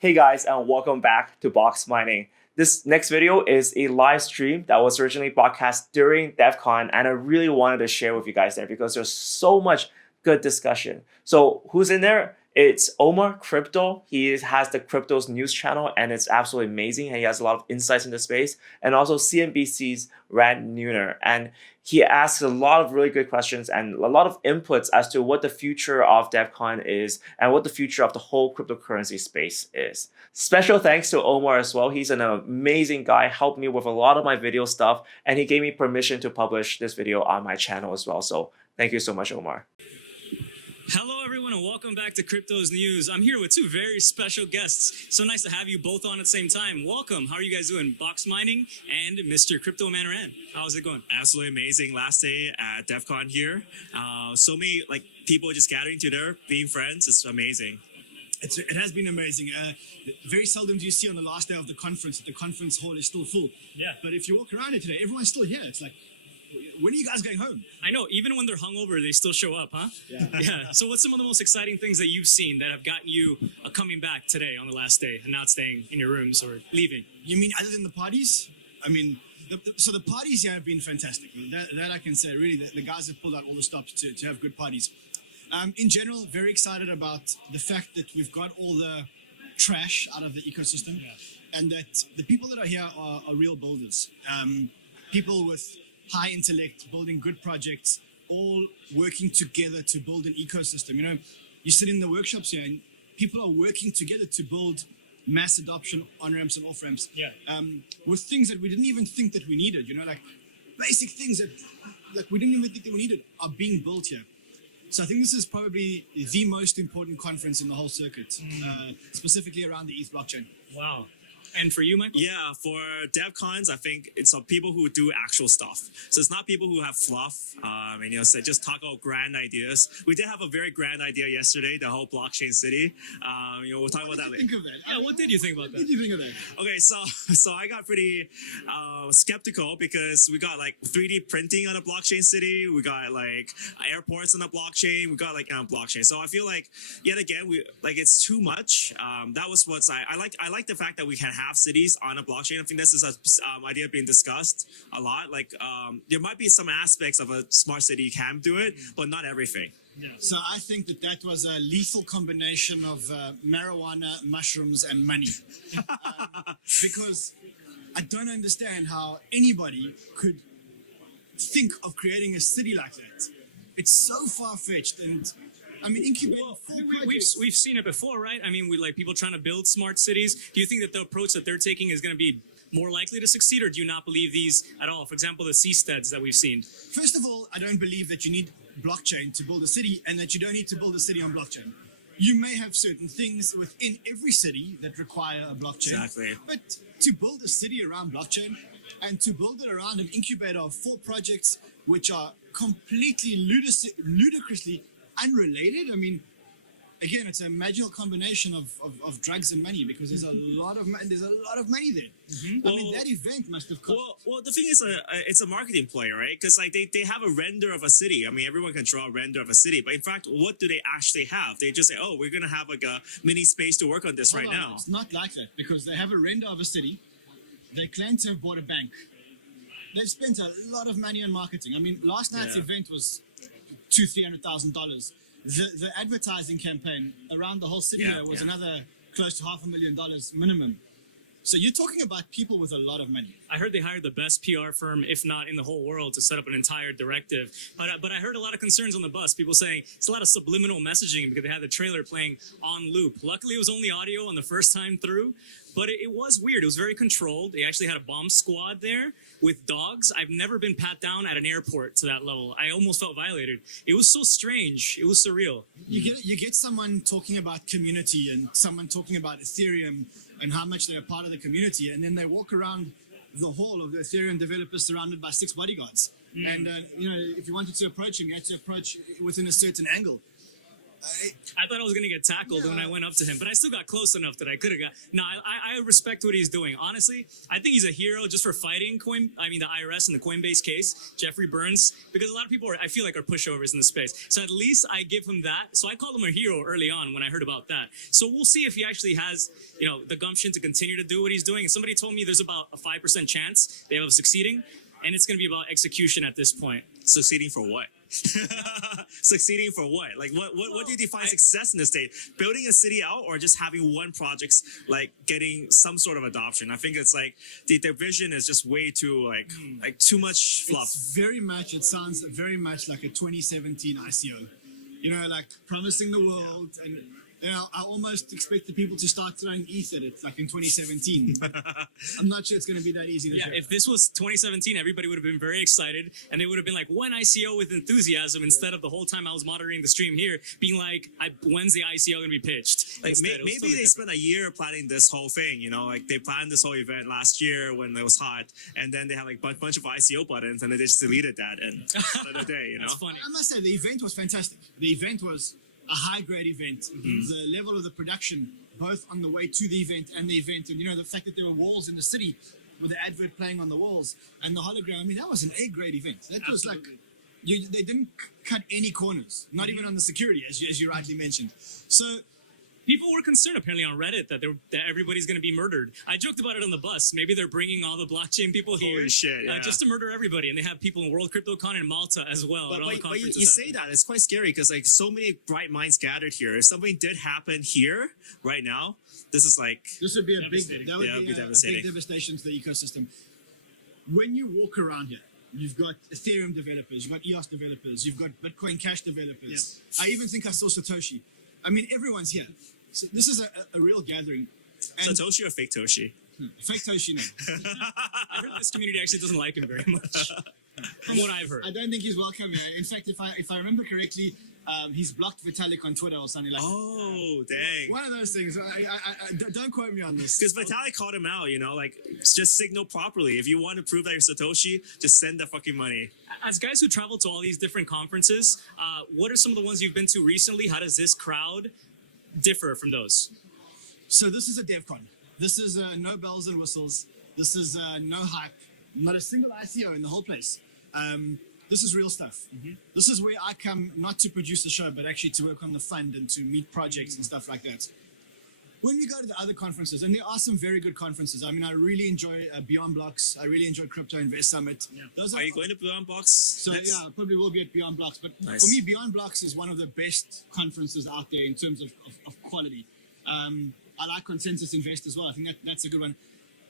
Hey guys, and welcome back to Boxmining. This next video is a live stream that was originally broadcast during DEFCON, and I really wanted to share with you guys there because there's so much good discussion. So who's in there? It's Omar, Crypto. He has the Crypto's news channel, and it's absolutely amazing. And he has a lot of insights into space. And also CNBC's Ran NeuNer. And he asks a lot of really good questions and a lot of inputs as to what the future of DevCon is and what the future of the whole cryptocurrency space is. Special thanks to Omar as well. He's an amazing guy, helped me with a lot of my video stuff, and he gave me permission to publish this video on my channel as well. So thank you so much, Omar. Hello, everyone, and welcome back to Crypto's News. I'm here with two very special guests. So nice to have you both on at the same time. Welcome. How are you guys doing? Boxmining and Mr. Crypto and Ran. How's it going? Absolutely amazing. Last day at DEFCON here. So many people just gathering together, being friends. It's amazing. It has been amazing. Very seldom do you see on the last day of the conference that the conference hall is still full. Yeah. But if you walk around it today, everyone's still here. It's like, when are you guys going home? I know, even when they're hungover, they still show up, huh? Yeah. So what's some of the most exciting things that you've seen that have gotten you coming back today on the last day and not staying in your rooms or leaving? You mean other than the parties? I mean, so the parties here have been fantastic. That I can say. Really, the guys have pulled out all the stops to have good parties. In general, very excited about the fact that we've got all the trash out of the ecosystem, and that the people that are here are real builders. People with high intellect, building good projects, all working together to build an ecosystem. You know, you sit in the workshops here and people are working together to build mass adoption on-ramps and off-ramps. With things that we didn't even think that we needed, you know, like basic things that we didn't even think that we needed are being built here. So I think this is probably the most important conference in the whole circuit, specifically around the ETH blockchain. Wow. And for you, Michael? Yeah, for DevCons, I think it's people who do actual stuff. So it's not people who have fluff and say just talk about grand ideas. We did have a very grand idea yesterday, the whole blockchain city. We'll talk about that later. Think of that. Yeah, what did you think about that? What did you think of that? Okay, so I got pretty skeptical because we got 3D printing on a blockchain city. We got airports on a blockchain. We got blockchain. So I feel yet again it's too much. That was I like the fact that we can have cities on a blockchain. I think this is an idea being discussed a lot. There might be some aspects of a smart city you can do it, but not everything. Yeah. So I think that was a lethal combination of marijuana, mushrooms, and money. Because I don't understand how anybody could think of creating a city like that. It's so far-fetched, and I mean, incubating we've seen it before, right? I mean, people trying to build smart cities. Do you think that the approach that they're taking is going to be more likely to succeed, or do you not believe these at all? For example, the seasteads that we've seen. First of all, I don't believe that you need blockchain to build a city, and that you don't need to build a city on blockchain. You may have certain things within every city that require a blockchain. Exactly. But to build a city around blockchain and to build it around an incubator of 4 projects which are completely ludicrously unrelated. I mean, again, it's a magical combination of drugs and money, because there's a lot of money there. Mm-hmm. I mean, that event must have cost. Well, the thing is, it's a marketing play, right? Because they have a render of a city. I mean, everyone can draw a render of a city, but in fact, what do they actually have? They just say, "Oh, we're gonna have a mini space to work on this right now." It's not like that, because they have a render of a city. They claim to have bought a bank. They've spent a lot of money on marketing. I mean, last night's event was $200,000-300,000. The advertising campaign around the whole city was another close to $500,000 minimum. So you're talking about people with a lot of money. I heard they hired the best PR firm, if not in the whole world, to set up an entire directive. But I heard a lot of concerns on the bus. People saying it's a lot of subliminal messaging because they had the trailer playing on loop. Luckily, it was only audio on the first time through. But it was weird. It was very controlled. They actually had a bomb squad there with dogs. I've never been pat down at an airport to that level. I almost felt violated. It was so strange. It was surreal. You get someone talking about community and someone talking about Ethereum and how much they're a part of the community, and then they walk around the hall of the Ethereum developers surrounded by 6 bodyguards. And if you wanted to approach him, you had to approach within a certain angle. I thought I was going to get tackled when I went up to him, but I still got close enough that I could have got. No, I respect what he's doing. Honestly, I think he's a hero just for fighting the IRS and the Coinbase case, Jeffrey Burns, because a lot of people I feel like are pushovers in the space. So at least I give him that. So I called him a hero early on when I heard about that. So we'll see if he actually has, the gumption to continue to do what he's doing. And somebody told me there's about a 5% chance they have succeeding, and it's going to be about execution at this point. Succeeding for what? Succeeding for what? Like what do you define success in this state? Building a city out, or just having one project like getting some sort of adoption? I think it's like the vision is just way too like too much fluff. It sounds very much like a 2017 ICO. Like promising the world, and I almost expect the people to start throwing ETH at it, like in 2017. I'm not sure it's going to be that easy. If this was 2017, everybody would have been very excited, and they would have been like, one ICO with enthusiasm, instead of the whole time I was monitoring the stream here, being like, when's the ICO going to be pitched? Like maybe they spent a year planning this whole thing, like they planned this whole event last year when it was hot, and then they had like a bunch of ICO buttons, and they just deleted that and another day, That's funny. I must say, the event was fantastic. The event was a high-grade event. The level of the production, both on the way to the event and the event, and the fact that there were walls in the city with the advert playing on the walls and the hologram. I mean, that was an A-grade event. That was like, they didn't cut any corners, not even on the security, as you rightly mentioned. So people were concerned apparently on Reddit that everybody's going to be murdered. I joked about it on the bus. Maybe they're bringing all the blockchain people here. Holy shit, yeah. Just to murder everybody. And they have people in World CryptoCon in Malta as well. But you say that, it's quite scary because like so many bright minds gathered here. If something did happen here right now, this would be a big devastation to the ecosystem. When you walk around here, you've got Ethereum developers, you've got EOS developers, you've got Bitcoin Cash developers. Yeah. I even think I saw Satoshi. I mean, everyone's here. So this is a real gathering. And Satoshi or fake Toshi? Fake Toshi, no. I heard this community actually doesn't like him very much, from what I've heard. I don't think he's welcome here. In fact, if I remember correctly, he's blocked Vitalik on Twitter or something like that. Oh, dang. One of those things. Don't quote me on this. Because Vitalik called him out, like, just signal properly. If you want to prove that you're Satoshi, just send the fucking money. As guys who travel to all these different conferences, what are some of the ones you've been to recently? How does this crowd differ from those? So this is a DevCon. This is no bells and whistles. This is no hype. Not a single ICO in the whole place. This is real stuff. This is where I come not to produce a show, but actually to work on the fund and to meet projects and stuff like that. When we go to the other conferences, and there are some very good conferences. I mean, I really enjoy Beyond Blocks. I really enjoy Crypto Invest Summit. Yeah. Are you going to Beyond Blocks? So yeah, I probably will be at Beyond Blocks. But for me, Beyond Blocks is one of the best conferences out there in terms of quality. I like Consensus Invest as well. I think that's a good one.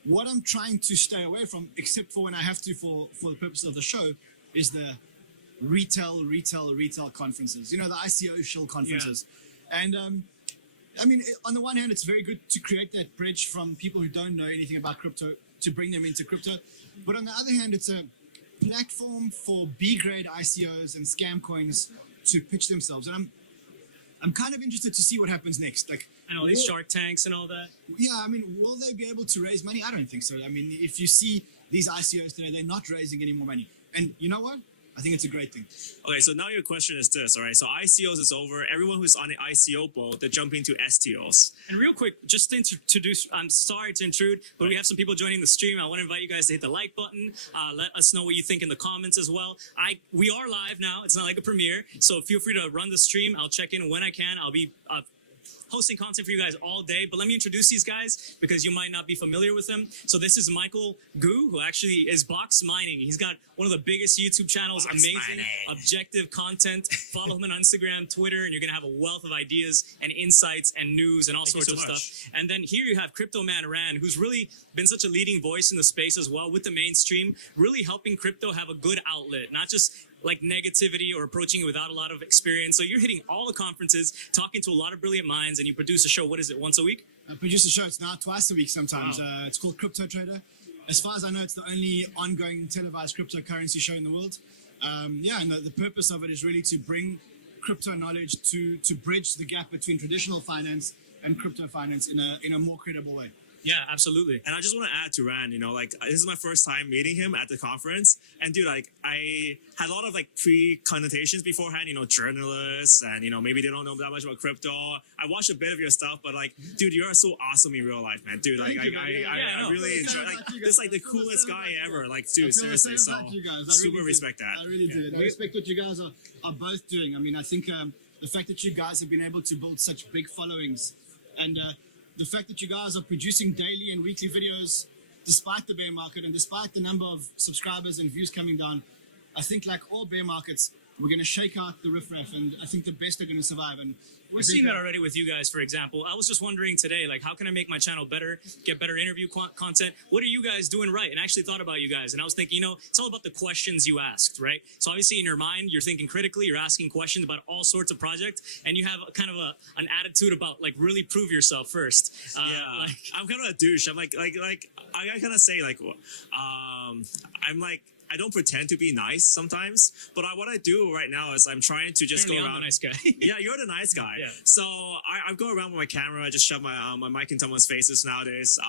What I'm trying to stay away from, except for when I have to for the purpose of the show, is the retail conferences. The ICO shill conferences. Yeah. And I mean, on the one hand, it's very good to create that bridge from people who don't know anything about crypto to bring them into crypto. But on the other hand, it's a platform for B-grade ICOs and scam coins to pitch themselves. And I'm kind of interested to see what happens next. Like, and all these Shark Tanks and all that. Yeah, I mean, will they be able to raise money? I don't think so. I mean, if you see these ICOs today, they're not raising any more money. And you know what? I think it's a great thing. Okay, so now your question is this, all right? So ICOs is over. Everyone who's on the ICO boat, they're jumping to STOs. And real quick, just to introduce, I'm sorry to intrude, but we have some people joining the stream. I want to invite you guys to hit the like button. Let us know what you think in the comments as well. We are live now. It's not like a premiere, so feel free to run the stream. I'll check in when I can. I'll be hosting content for you guys all day, but let me introduce these guys because you might not be familiar with them. So this is Michael Gu, who actually is Boxmining. He's got one of the biggest YouTube channels, amazing, objective content. Follow him on Instagram, Twitter, and you're gonna have a wealth of ideas and insights and news and all sorts of stuff. And then here you have Crypto Man Ran, who's really been such a leading voice in the space as well with the mainstream, really helping crypto have a good outlet, not just like negativity or approaching it without a lot of experience. So you're hitting all the conferences, talking to a lot of brilliant minds, and you produce a show, what is it, once a week? I produce a show, it's now twice a week sometimes. Wow. It's called Crypto Trader. As far as I know, it's the only ongoing televised cryptocurrency show in the world. And the purpose of it is really to bring crypto knowledge to bridge the gap between traditional finance and crypto finance in a more credible way. Yeah, absolutely. And I just want to add to Ran, like this is my first time meeting him at the conference. And dude, like I had a lot of like pre-connotations beforehand, journalists and, maybe they don't know that much about crypto. I watched a bit of your stuff, but like, dude, you're so awesome in real life, man. Dude, like I really enjoy, like, this is like the coolest guy ever. Like, dude, seriously. So super respect that. I really do. I respect what you guys are both doing. I mean, I think the fact that you guys have been able to build such big followings and the fact that you guys are producing daily and weekly videos despite the bear market and despite the number of subscribers and views coming down, I think like all bear markets, we're going to shake out the riffraff, and I think the best are going to survive. And we're seeing that already with you guys, for example. I was just wondering today, like, how can I make my channel better, get better interview content? What are you guys doing right? And I actually thought about you guys, and I was thinking, it's all about the questions you asked, right? So obviously in your mind, you're thinking critically, you're asking questions about all sorts of projects, and you have kind of an attitude about, like, really prove yourself first. Like, I'm kind of a douche. I'm like I kind of say, like, I'm like, I don't pretend to be nice sometimes, but what I do right now is I'm trying to just Apparently go around. I'm the nice guy. Yeah, you're the nice guy. Yeah. So I go around with my camera. I just shove my mic in someone's faces nowadays.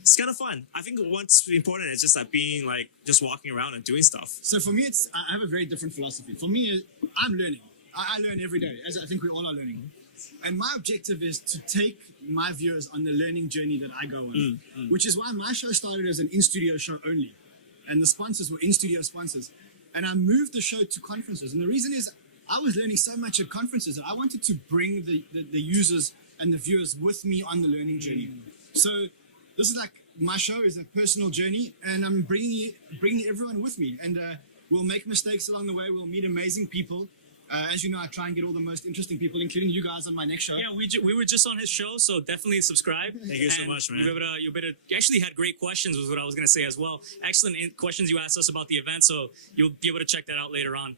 It's kind of fun. I think what's important is just like being like just walking around and doing stuff. So for me, I have a very different philosophy. For me, I'm learning. I learn every day, as I think we all are learning. And my objective is to take my viewers on the learning journey that I go on, which is why my show started as an in-studio show only. And the sponsors were in-studio sponsors. And I moved the show to conferences. And the reason is I was learning so much at conferences that I wanted to bring the users and the viewers with me on the learning journey. So this is like my show is a personal journey, and I'm bringing everyone with me. And we'll make mistakes along the way. We'll meet amazing people. As you know, I try and get all the most interesting people, including you guys, on my next show. Yeah, we were just on his show, so definitely subscribe. Thank you so much, man. You actually had great questions, was what I was going to say as well. Excellent questions you asked us about the event, so you'll be able to check that out later on.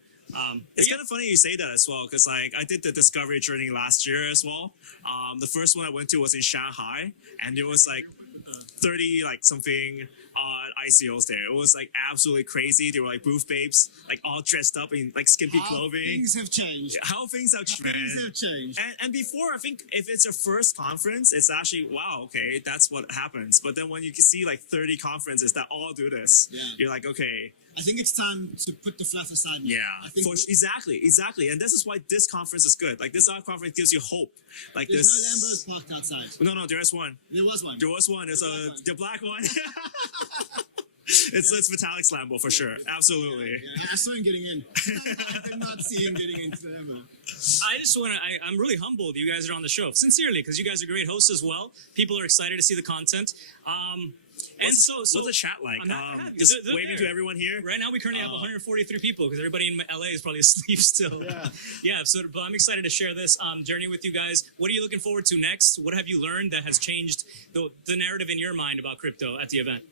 It's kind of funny you say that as well, because like I did the discovery journey last year as well. The first one I went to was in Shanghai, and there was like 30 like something ICOs there. It was like absolutely crazy. They were like booth babes, like all dressed up in like skimpy clothing. Things have changed. How things have changed. And before, I think if it's your first conference, it's actually, wow, okay, that's what happens. But then when you see like 30 conferences that all do this, you're like, okay. I think it's time to put the fluff aside. Yeah, exactly. And this is why this conference is good. Like this conference gives you hope. Like there's no Lambos parked outside. No, there is one. There was one. There's the black one. It's Vitalik's Lambo for sure. Absolutely. Yeah, I saw him getting in. I did not see him getting into the Lambo. I just want to, I'm really humbled you guys are on the show. Sincerely, because you guys are great hosts as well. People are excited to see the content. What's the chat like? Just waving to everyone here. Right now, we currently have 143 people because everybody in LA is probably asleep still. Yeah. But I'm excited to share this journey with you guys. What are you looking forward to next? What have you learned that has changed the narrative in your mind about crypto at the event?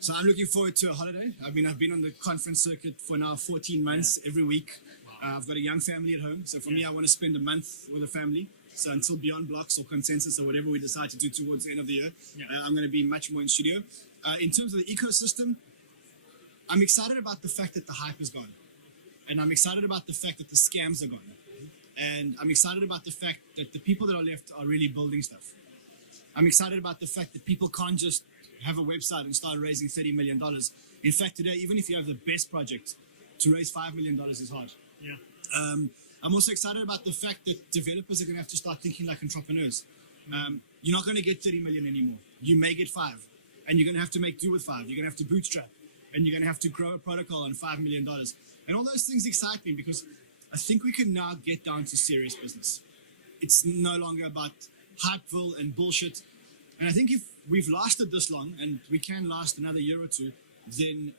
So I'm looking forward to a holiday. I've been on the conference circuit for now 14 months every week. I've got a young family at home, so for me, I want to spend a month with a family. So until Beyond Blocks or Consensus or whatever we decide to do towards the end of the year, I'm going to be much more in studio. In terms of the ecosystem, I'm excited about the fact that the hype is gone. And I'm excited about the fact that the scams are gone. And I'm excited about the fact that the people that are left are really building stuff. I'm excited about the fact that people can't just have a website and start raising $30 million. In fact, today, even if you have the best project, to raise $5 million is hard. Yeah. I'm also excited about the fact that developers are going to have to start thinking like entrepreneurs. You're not going to get 30 million anymore. You may get 5, and you're going to have to make do with 5. You're going to have to bootstrap, and you're going to have to grow a protocol on $5 million. And all those things excite me because I think we can now get down to serious business. It's no longer about hypeville and bullshit. And I think if we've lasted this long, and we can last another year or two, then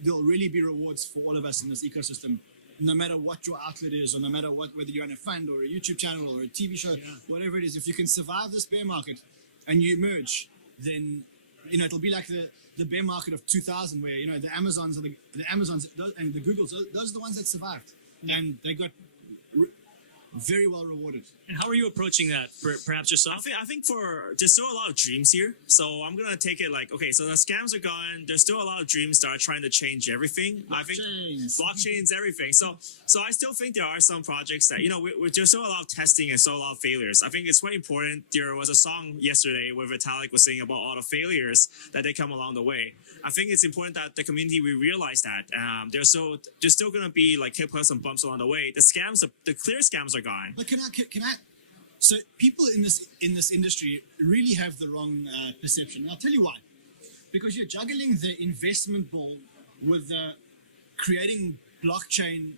there'll really be rewards for all of us in this ecosystem. No matter what your outlet is, or no matter whether you're on a fund or a YouTube channel or a TV show, whatever it is, if you can survive this bear market and you emerge, then it'll be like the bear market of 2000, where the Amazons and the Googles, those are the ones that survived, and they got very well rewarded. And how are you approaching that? Perhaps yourself? I think there's still a lot of dreams here. So I'm gonna take it like, okay, so the scams are gone. There's still a lot of dreams that are trying to change everything. I think blockchain's everything. So I still think there are some projects that, there's still a lot of testing and still a lot of failures. I think it's quite important. There was a song yesterday where Vitalik was saying about all the failures that they come along the way. I think it's important that the community, we realize that there's still gonna be like hiccups and bumps along the way. The clear scams are gone. But can I? So people in this industry really have the wrong perception. And I'll tell you why. Because you're juggling the investment ball with creating blockchain,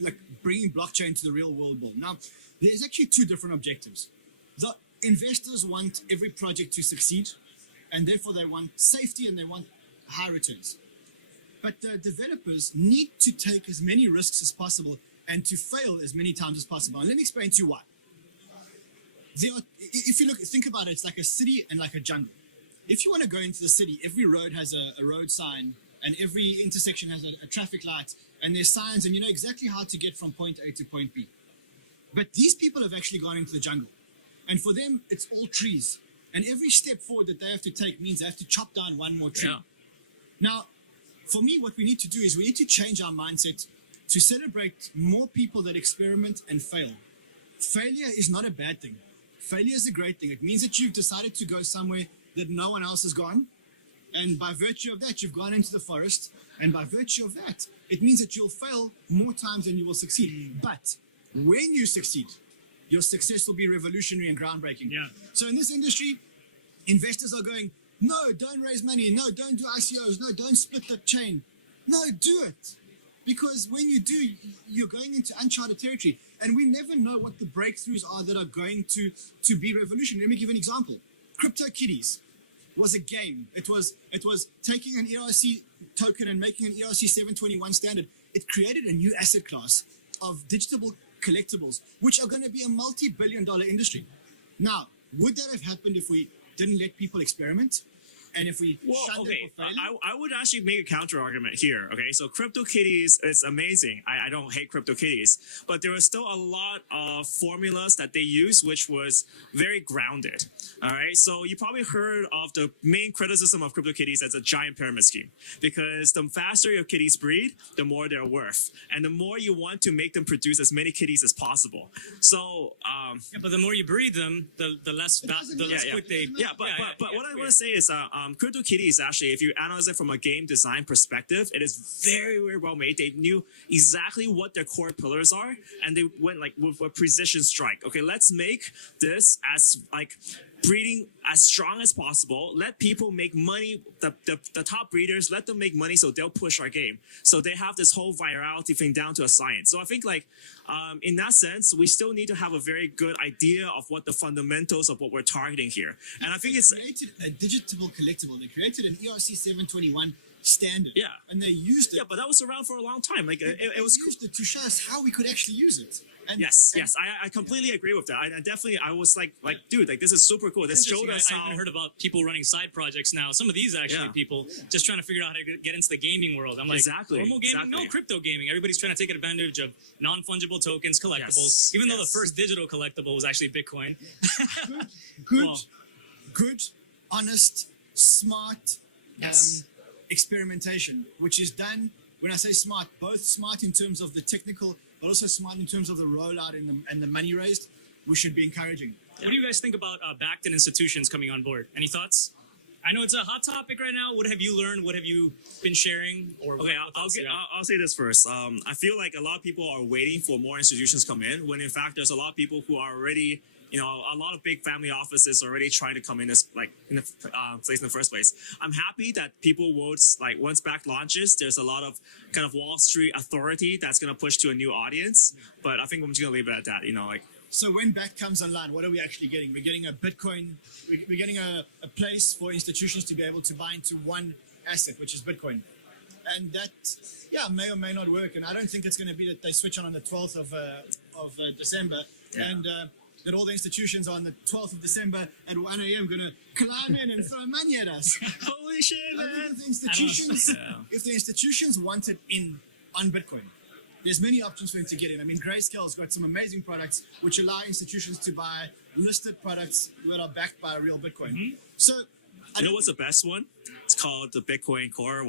like bringing blockchain to the real world ball. Now, there's actually two different objectives. The investors want every project to succeed, and therefore they want safety and they want high returns. But the developers need to take as many risks as possible and to fail as many times as possible. And let me explain to you why. If you think about it, it's like a city and like a jungle. If you want to go into the city, every road has a road sign, and every intersection has a traffic light, and there's signs, and you know exactly how to get from point A to point B. But these people have actually gone into the jungle, and for them, it's all trees. And every step forward that they have to take means they have to chop down one more tree. Yeah. Now, for me, what we need to do is we need to change our mindset to celebrate more people that experiment and fail. Failure is not a bad thing. Failure is a great thing. It means that you've decided to go somewhere that no one else has gone. And by virtue of that, you've gone into the forest. And by virtue of that, it means that you'll fail more times than you will succeed. But when you succeed, your success will be revolutionary and groundbreaking. Yeah. So in this industry, investors are going, no, don't raise money. No, don't do ICOs. No, don't split the chain. No, do it. Because when you do, you're going into uncharted territory. And we never know what the breakthroughs are that are going to be revolutionary. Let me give an example. CryptoKitties was a game. It was taking an ERC token and making an ERC 721 standard. It created a new asset class of digital collectibles, which are going to be a multi-billion-dollar industry. Now, would that have happened if we didn't let people experiment? And if we shut them for failure? I would actually make a counter argument here. Okay, so CryptoKitties is amazing. I don't hate CryptoKitties, but there was still a lot of formulas that they used, which was very grounded. All right, so you probably heard of the main criticism of CryptoKitties as a giant pyramid scheme, because the faster your kitties breed, the more they're worth, and the more you want to make them produce as many kitties as possible. So, but the more you breed them, the less quick they. But what I want to say is, CryptoKitties actually, if you analyze it from a game design perspective, it is very, very well made. They knew exactly what their core pillars are, and they went like with a precision strike. Okay, let's make this as like breeding as strong as possible. Let people make money. The top breeders, let them make money, so they'll push our game. So they have this whole virality thing down to a science. So I think like in that sense, we still need to have a very good idea of what the fundamentals of what we're targeting here. And I think it's created a digital collectible. They created an ERC 721 standard. Yeah. And they used it. Yeah, but that was around for a long time. Like it was used it to show us how we could actually use it. And, yes, I completely agree with that. I was like, dude, like this is super cool. This showed us I how. even heard about people running side projects now. Some of these actually people just trying to figure out how to get into the gaming world. I'm like, normal gaming, no crypto gaming. Everybody's trying to take advantage of non-fungible tokens, collectibles. Even though the first digital collectible was actually Bitcoin. Good, honest, smart experimentation, which is done. When I say smart, both smart in terms of the technical, but also smart in terms of the rollout and the money raised, we should be encouraging. What do you guys think about backed institutions coming on board? Any thoughts? I know it's a hot topic right now. What have you learned? What have you been sharing? Okay, I'll say this first. I feel like a lot of people are waiting for more institutions to come in, when in fact there's a lot of people who are already, a lot of big family offices already trying to come in as in the place in the first place. I'm happy that people will once back launches, there's a lot of kind of Wall Street authority that's going to push to a new audience. But I think I'm just going to leave it at that. So when BACK comes online, what are we actually getting? We're getting a Bitcoin. We're getting a place for institutions to be able to buy into one asset, which is Bitcoin. And that, may or may not work. And I don't think it's going to be that they switch on the 12th of December. Yeah. And that all the institutions on the 12th of December at 1 a.m. going to climb in and throw money at us. Holy shit, man. If the institutions want it on Bitcoin, there's many options for him to get in. I mean, Grayscale's got some amazing products which allow institutions to buy listed products that are backed by real Bitcoin. So, You know what's the best one? It's called the Bitcoin Core.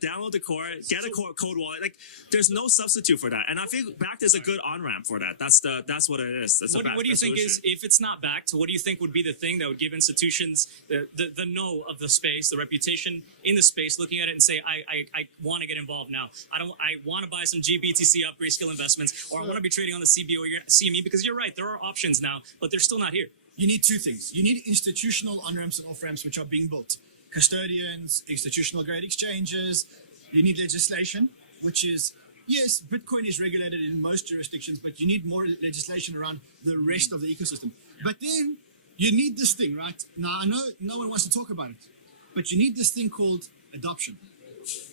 Download the core, get a code wallet. Like, there's no substitute for that. And I feel backed is a good on-ramp for that. That's what it is. What do you think is, if it's not backed, what do you think would be the thing that would give institutions the know of the space, the reputation in the space, looking at it and say, I want to get involved now. I want to buy some GBTC up Grayscale investments, or I want to be trading on the CBO or CME, because you're right, there are options now, but they're still not here. You need two things. You need institutional on-ramps and off-ramps which are being built. Custodians, institutional grade exchanges. You need legislation, which is, yes, Bitcoin is regulated in most jurisdictions, but you need more legislation around the rest of the ecosystem. But then you need this thing, right? Now, I know no one wants to talk about it, but you need this thing called adoption.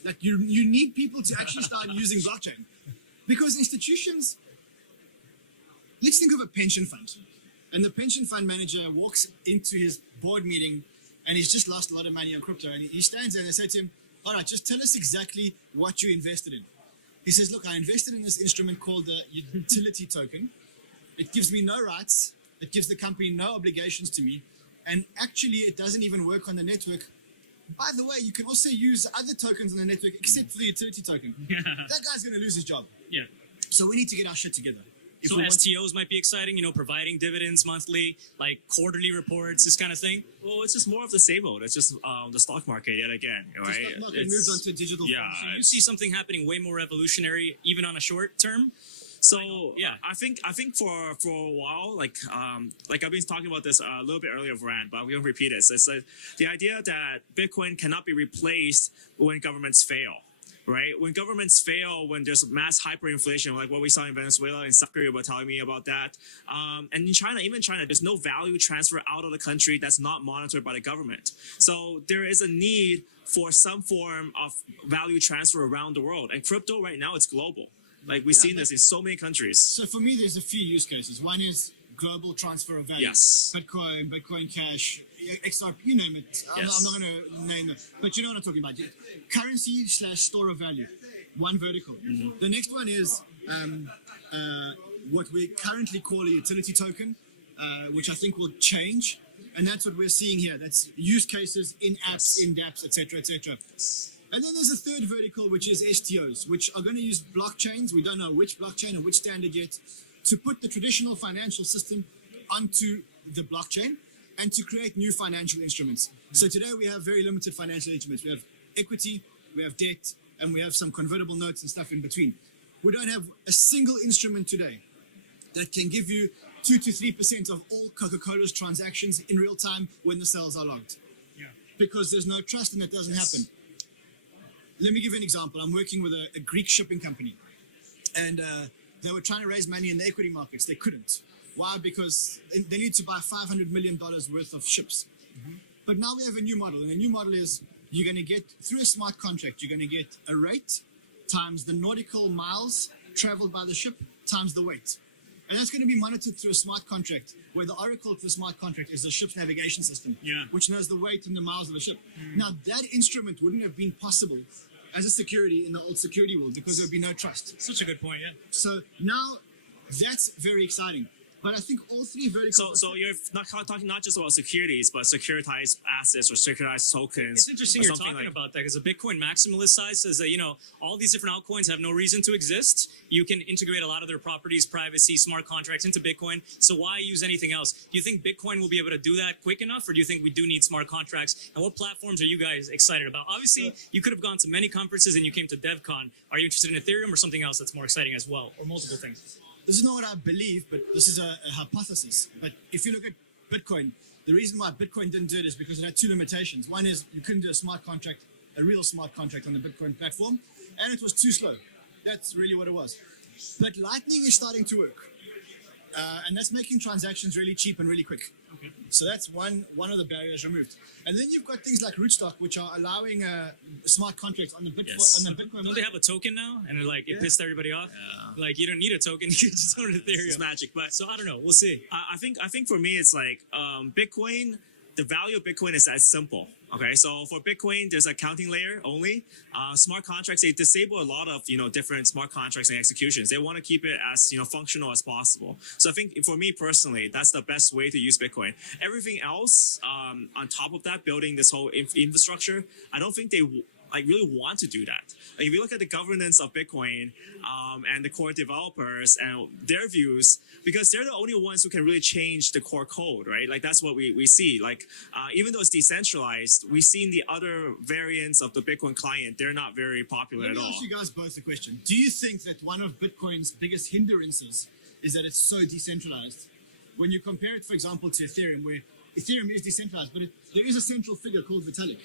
Like you need people to actually start using blockchain. Because institutions, let's think of a pension fund. And the pension fund manager walks into his board meeting and he's just lost a lot of money on crypto. And he stands there and they say to him, all right, just tell us exactly what you invested in. He says, look, I invested in this instrument called the utility token. It gives me no rights. It gives the company no obligations to me. And actually, it doesn't even work on the network. By the way, you can also use other tokens on the network except for the utility token. That guy's going to lose his job. Yeah. So we need to get our shit together. So STOs might be exciting, providing dividends monthly, like quarterly reports, this kind of thing. Well, it's just more of the same old. It's just the stock market yet again, right? The stock market moves on to digital. Yeah. So you see something happening way more revolutionary, even on a short term. So yeah, I think for a while, like I've been talking about this a little bit earlier with Rand, but we're gonna repeat it. So it's the idea that Bitcoin cannot be replaced when governments fail. Right? When governments fail, when there's mass hyperinflation, like what we saw in Venezuela and South Korea were telling me about that. And in China, even China, there's no value transfer out of the country that's not monitored by the government. So there is a need for some form of value transfer around the world. And crypto right now, it's global. Like we've seen this in so many countries. So for me, there's a few use cases. One is global transfer of value. Yes. Bitcoin Cash, XRP, you name it. I'm not going to name it. But you know what I'm talking about. Currency / store of value. One vertical. The next one is what we currently call a utility token, which I think will change. And that's what we're seeing here. That's use cases in apps, in dApps, etc., etc. And then there's a third vertical, which is STOs, which are going to use blockchains. We don't know which blockchain and which standard yet, to put the traditional financial system onto the blockchain and to create new financial instruments. So today we have very limited financial instruments. We have equity, we have debt, and we have some convertible notes and stuff in between. We don't have a single instrument today that can give you 2 to 3% of all Coca-Cola's transactions in real time when the sales are logged. Yeah. Because there's no trust and that doesn't happen. Let me give you an example. I'm working with a Greek shipping company, and they were trying to raise money in the equity markets. They couldn't. Why? Because they need to buy $500 million worth of ships. But now we have a new model, and the new model is you're going to get, through a smart contract, you're going to get a rate times the nautical miles traveled by the ship times the weight. And that's going to be monitored through a smart contract, where the oracle to the smart contract is the ship's navigation system, which knows the weight and the miles of the ship. Now, that instrument wouldn't have been possible as a security in the old security world because there would be no trust. Such a good point, yeah. So now that's very exciting. But I think all three verticals... So you're not talking not just about securities, but securitized assets or securitized tokens. It's interesting you're talking about that, because the Bitcoin maximalist side says that, all these different altcoins have no reason to exist. You can integrate a lot of their properties, privacy, smart contracts into Bitcoin. So why use anything else? Do you think Bitcoin will be able to do that quick enough, or do you think we do need smart contracts? And what platforms are you guys excited about? Obviously, you could have gone to many conferences and you came to DEVCon. Are you interested in Ethereum or something else that's more exciting as well, or multiple things? This is not what I believe, but this is a hypothesis. But if you look at Bitcoin, the reason why Bitcoin didn't do it is because it had two limitations. One is you couldn't do a smart contract, a real smart contract on the Bitcoin platform, and it was too slow. That's really what it was. But Lightning is starting to work, and that's making transactions really cheap and really quick. Okay. So that's one of the barriers removed. And then you've got things like Rootstock, which are allowing smart contracts on the Bitcoin. Don't they have a token now? And it pissed everybody off. Yeah. Like, you don't need a token; you just own Ethereum. It's magic. But so I don't know. We'll see. I think for me, it's like Bitcoin. the value of Bitcoin is as simple. Okay, so for Bitcoin, there's a counting layer only. Smart contracts, they disable a lot of different smart contracts and executions. They want to keep it as functional as possible. So I think for me personally, that's the best way to use Bitcoin. Everything else on top of that, building this whole infrastructure, I don't think they really want to do that. Like if you look at the governance of Bitcoin and the core developers and their views, because they're the only ones who can really change the core code, right? Like that's what we see. Like even though it's decentralized, we've seen the other variants of the Bitcoin client. They're not very popular at all. Let me ask you guys both a question. Do you think that one of Bitcoin's biggest hindrances is that it's so decentralized? When you compare it, for example, to Ethereum, where Ethereum is decentralized, but there is a central figure called Vitalik.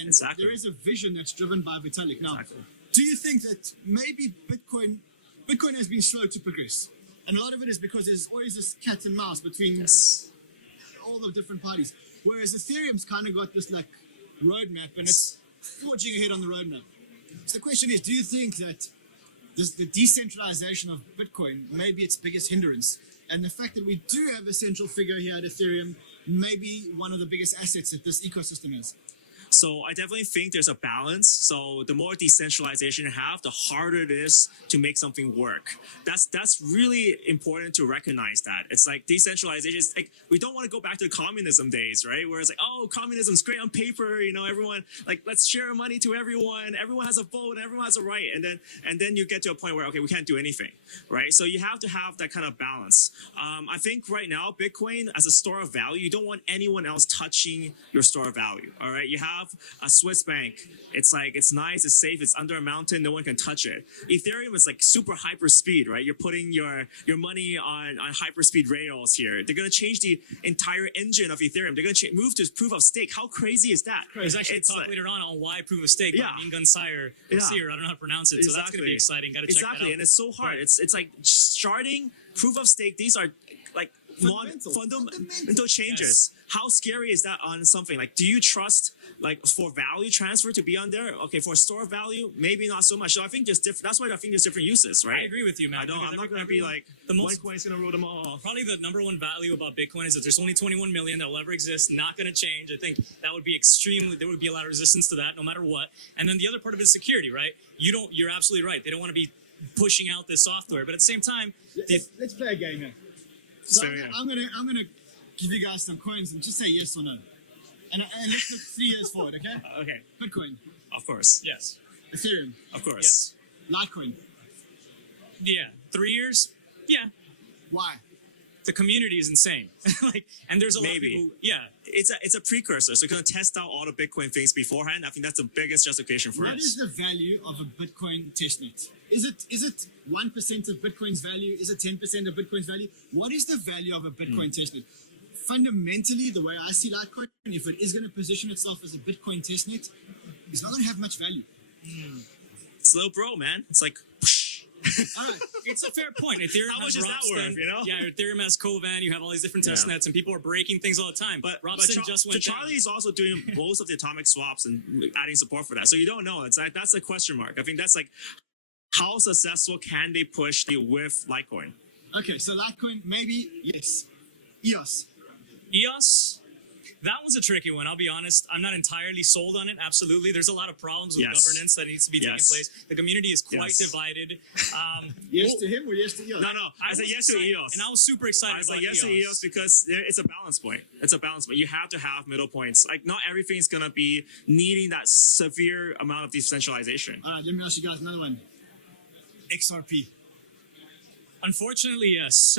And there is a vision that's driven by Vitalik. Now, do you think that maybe Bitcoin has been slow to progress? And a lot of it is because there's always this cat and mouse between all the different parties. Whereas Ethereum's kind of got this like roadmap and it's forging ahead on the roadmap. So the question is, do you think that the decentralization of Bitcoin may be its biggest hindrance? And the fact that we do have a central figure here at Ethereum may be one of the biggest assets that this ecosystem is? So I definitely think there's a balance. So the more decentralization you have, the harder it is to make something work. That's really important to recognize that. It's like decentralization is like, we don't want to go back to the communism days, right? Where it's like, oh, communism's great on paper, everyone like let's share money to everyone. Everyone has a vote, everyone has a right. And then you get to a point where okay, we can't do anything, right? So you have to have that kind of balance. I think right now, Bitcoin as a store of value, you don't want anyone else touching your store of value. All right, you have a Swiss bank. It's like, it's nice, it's safe, it's under a mountain, no one can touch it. Ethereum is like super hyper speed, right? You're putting your money on hyper speed rails here. They're going to change the entire engine of Ethereum. They're going to move to proof of stake. How crazy is that? There's actually a talk later on why proof of stake. Yeah. Ingun Sire, I don't know how to pronounce it. So that's going to be exciting. Got to check that out. And it's so hard. It's like starting proof of stake. These are like fundamental changes. How scary is that on something? Like, do you trust like for value transfer to be on there? Okay, for store of value, maybe not so much. So I think there's different. That's why I think there's different uses, right? I agree with you, man. I'm not going to be like one coin's going to rule them all. Probably the number one value about Bitcoin is that there's only 21 million that will ever exist. Not going to change. I think that would be there would be a lot of resistance to that, no matter what. And then the other part of it is security, right? You're absolutely right. They don't want to be pushing out this software, but at the same time, let's play a game here. So I'm gonna give you guys some coins and just say yes or no. And let's look 3 years forward, okay? Okay. Bitcoin. Of course. yes. Ethereum. Of course. Yes. Litecoin. Yeah. 3 years? Yeah. Why? The community is insane. And there's a lot of people. Yeah. It's a precursor. So you're going to test out all the Bitcoin things beforehand. I think that's the biggest justification for it. What is the value of a Bitcoin testnet? Is it 1% of Bitcoin's value? Is it 10% of Bitcoin's value? What is the value of a Bitcoin testnet? Fundamentally, the way I see Litecoin, if it is going to position itself as a Bitcoin testnet, it's not going to have much value. It's little bro, man. It's like, all right. It's a fair point. Ethereum how much has is that Robston. worth, Yeah, Ethereum has Kovan. You have all these different test nets, and people are breaking things all the time. But Robston just went down. Charlie is also doing most of the atomic swaps and adding support for that. So you don't know. It's like, that's a question mark. I think that's like, how successful can they push with Litecoin? Okay, so Litecoin, maybe, yes. EOS. EOS? That one's a tricky one. I'll be honest. I'm not entirely sold on it. Absolutely. There's a lot of problems with governance that needs to be taking place. The community is quite divided. Yes to him or yes to EOS? No. I said yes to EOS. And I was super excited about yes to EOS because it's a balance point. It's a balance point. You have to have middle points. Like, not everything's going to be needing that severe amount of decentralization. All right, let me ask you guys another one. XRP. Unfortunately, yes.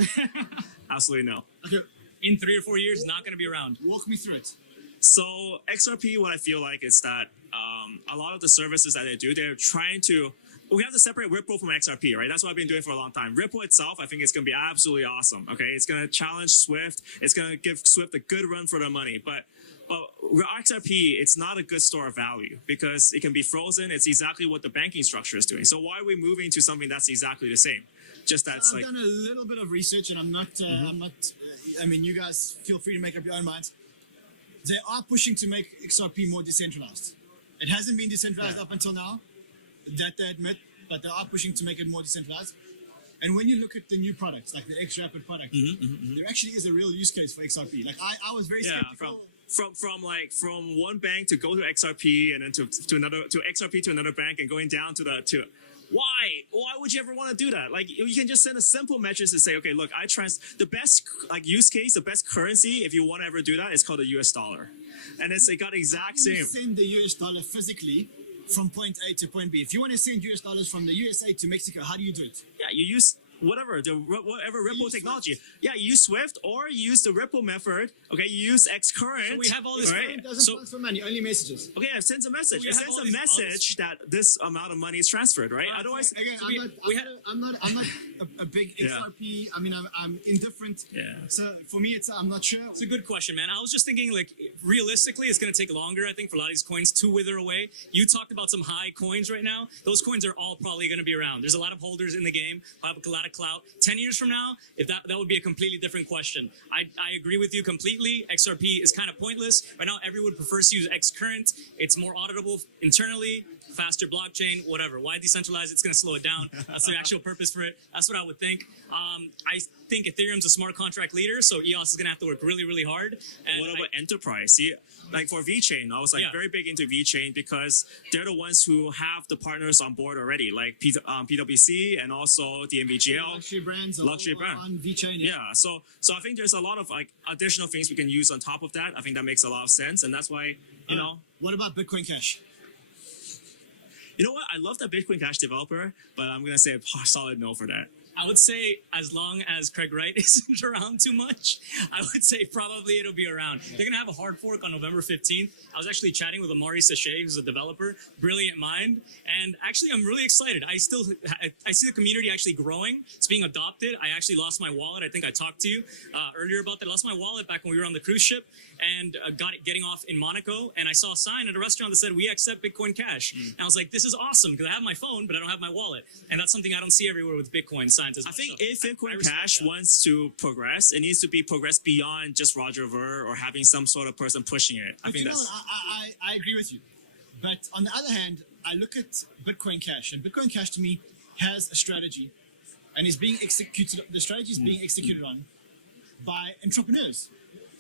Absolutely no. Okay. In 3 or 4 years, not going to be around. Walk me through it. So XRP, what I feel like is that a lot of the services that they do, they're trying to, we have to separate Ripple from XRP, right? That's what I've been doing for a long time. Ripple itself, I think it's going to be absolutely awesome, okay? It's going to challenge Swift. It's going to give Swift a good run for their money. But XRP, it's not a good store of value because it can be frozen. It's exactly what the banking structure is doing. So why are we moving to something that's exactly the same? Just that's I've done a little bit of research, and I'm not. I mean, you guys feel free to make up your own minds. They are pushing to make XRP more decentralized. It hasn't been decentralized up until now, that they admit, but they are pushing to make it more decentralized. And when you look at the new products, like the X-Rapid product, there actually is a real use case for XRP. Like I was very skeptical from one bank to go to XRP and then to XRP to another bank and going down to why would you ever want to do that? Like, you can just send a simple message to say, okay, look, the best use case, the best currency, if you want to ever do that, is called the US dollar, and it got exact same. You send the US dollar physically from point A to point B. If you want to send US dollars from the USA to Mexico, how do you do it? Yeah, you use whatever Ripple technology. Yeah, you use Swift or you use the Ripple method. Okay, you use Xcurrent. So we have all this. Right? It doesn't transfer money, only messages. Okay, it sends a message. We It have sends all a these- message that this amount of money is transferred, right? Otherwise, Again, I'm not a big Yeah. XRP. I mean, I'm indifferent. Yeah. So for me, I'm not sure. It's a good question, man. I was just thinking, like, realistically, it's going to take longer, I think, for a lot of these coins to wither away. You talked about some high coins right now. Those coins are all probably going to be around. There's a lot of holders in the game, have a lot of clout. 10 years from now, if that would be a completely different question. I agree with you completely. XRP is kind of pointless. Right now, everyone prefers to use Xcurrent. It's more auditable internally, faster blockchain, whatever. Why decentralize? It's going to slow it down. That's the actual purpose for it. That's what I would think. I think Ethereum's a smart contract leader, so EOS is going to have to work really, really hard. And what about enterprise? See, like for VeChain, I was like very big into VeChain because they're the ones who have the partners on board already, like PwC and also DMVGL. Luxury brands, Luxury brand. on VeChain. Yeah, so I think there's a lot of like additional things we can use on top of that. I think that makes a lot of sense, and that's why What about Bitcoin Cash? you know what? I love that Bitcoin Cash developer, but I'm gonna say a solid no for that. I would say as long as Craig Wright isn't around too much, I would say probably it'll be around. They're going to have a hard fork on November 15th. I was actually chatting with Omar, who's a developer, brilliant mind. And actually, I'm really excited. I see the community actually growing. It's being adopted. I actually lost my wallet. I think I talked to you earlier about that. I lost my wallet back when we were on the cruise ship and getting off in Monaco. And I saw a sign at a restaurant that said, "We accept Bitcoin Cash." And I was like, this is awesome because I have my phone, but I don't have my wallet. And that's something I don't see everywhere with Bitcoin scientists. I think if Bitcoin Cash wants to progress, it needs to be progressed beyond just Roger Ver or having some sort of person pushing it. I think that's. I agree with you, but on the other hand, I look at Bitcoin Cash, and Bitcoin Cash to me has a strategy, and is being executed. The strategy is being executed on by entrepreneurs.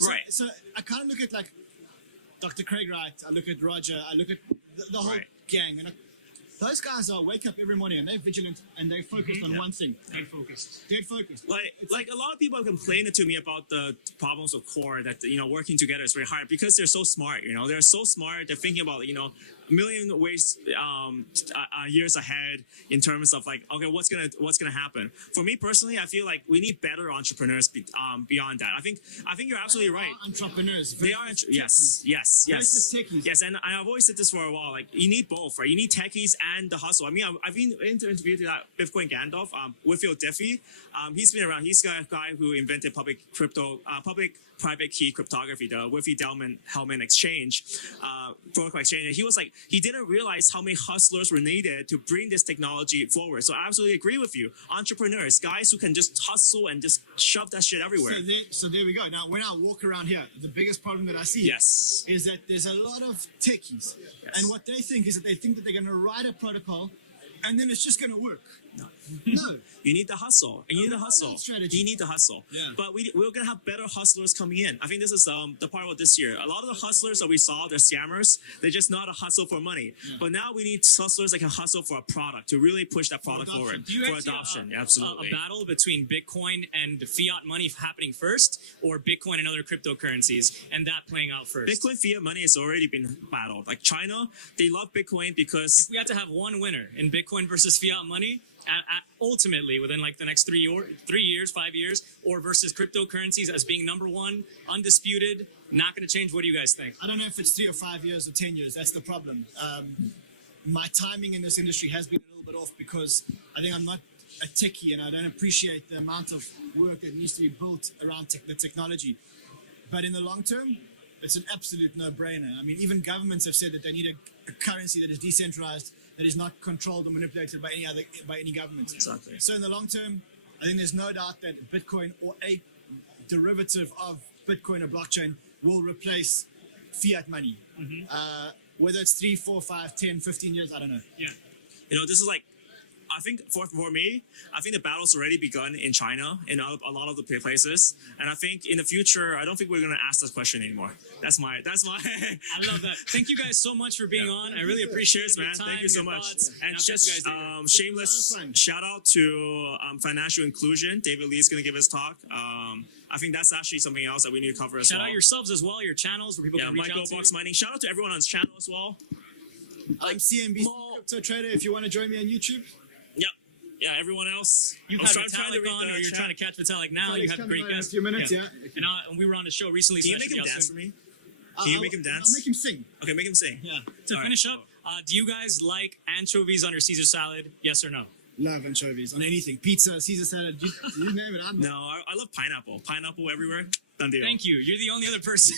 Right. So I kind of look at like Dr. Craig Wright. I look at Roger. I look at the whole gang, and those guys wake up every morning and they're vigilant and they're focused on one thing. Dead focused. Dead focused. Like a lot of people complain to me about the problems of core that working together is very hard because they're so smart. They're so smart. They're thinking about a million ways years ahead in terms of like, okay, what's gonna happen. For me personally, I feel like we need better entrepreneurs beyond that. I think you're absolutely right. Entrepreneurs. They are. Yes. Yes, and I've always said this for a while. Like, you need both, right? You need techies and the hustle. I mean, I've been interviewed that Bitcoin Gandalf, Whitfield Diffie. He's been around. He's a guy who invented public private key cryptography, the Diffie-Hellman exchange, protocol exchange. And he was like, he didn't realize how many hustlers were needed to bring this technology forward. So I absolutely agree with you. Entrepreneurs, guys who can just hustle and just shove that shit everywhere. So there we go. Now, when I walk around here, the biggest problem that I see is that there's a lot of techies. Yes. And what they think is that they think that they're going to write a protocol and then it's just going to work. No. You need the hustle. You need the hustle. Strategy. You need the hustle. Yeah. But we're going to have better hustlers coming in. I think this is the part about this year. A lot of the hustlers that we saw, they're scammers. They're just not a hustle for money. Yeah. But now we need hustlers that can hustle for a product to really push that product forward. For adoption. Absolutely. A battle between Bitcoin and fiat money happening first, or Bitcoin and other cryptocurrencies, and that playing out first? Bitcoin fiat money has already been battled. Like China, they love Bitcoin because... If we had to have one winner in Bitcoin versus fiat money, ultimately within like the next 3 years, 5 years, or versus cryptocurrencies as being number one, undisputed, not going to change. What do you guys think? I don't know if it's 3 or 5 years or 10 years. That's the problem. My timing in this industry has been a little bit off because I think I'm not a techie and I don't appreciate the amount of work that needs to be built around the technology. But in the long term, it's an absolute no-brainer. I mean, even governments have said that they need a currency that is decentralized, that is not controlled or manipulated by any government. Exactly. So in the long term, I think there's no doubt that Bitcoin or a derivative of Bitcoin or blockchain will replace fiat money. Whether it's 3, 4, 5, 10, 15 years, I don't know. Yeah. This is like, I think for me, I think the battle's already begun in China in a lot of the places, and I think in the future, I don't think we're gonna ask this question anymore. That's my. I love that. Thank you guys so much for being on. I really appreciate Cheers, your man. time, Thank you so your much. thoughts, And I'll catch you just guys later. shameless shout out to financial inclusion. David Lee's gonna give his talk. I think that's actually something else that we need to cover as Shout well. out yourselves as well, your channels where people Yeah, can reach Michael out to you. Boxmining. Shout out to everyone on his channel as well. I'm CNBC Crypto Trader. If you want to join me on YouTube, Yep. Yeah, everyone else. You I'm had trying to Vitalik read on, the or you're chat. trying to catch Vitalik now. Vitalik's You have coming great on in a guests. few minutes, yeah. And we were on the show recently. Can so you I make should him be out dance soon. for me? Can you make him dance? I'll make him sing. Okay, make him sing. Yeah. To All finish right. up, do you guys like anchovies on your Caesar salad? Yes or no? Love anchovies on anything. Pizza, Caesar salad, you name it. I'm No, I love pineapple. Pineapple everywhere. Done deal. Thank you. You're the only other person.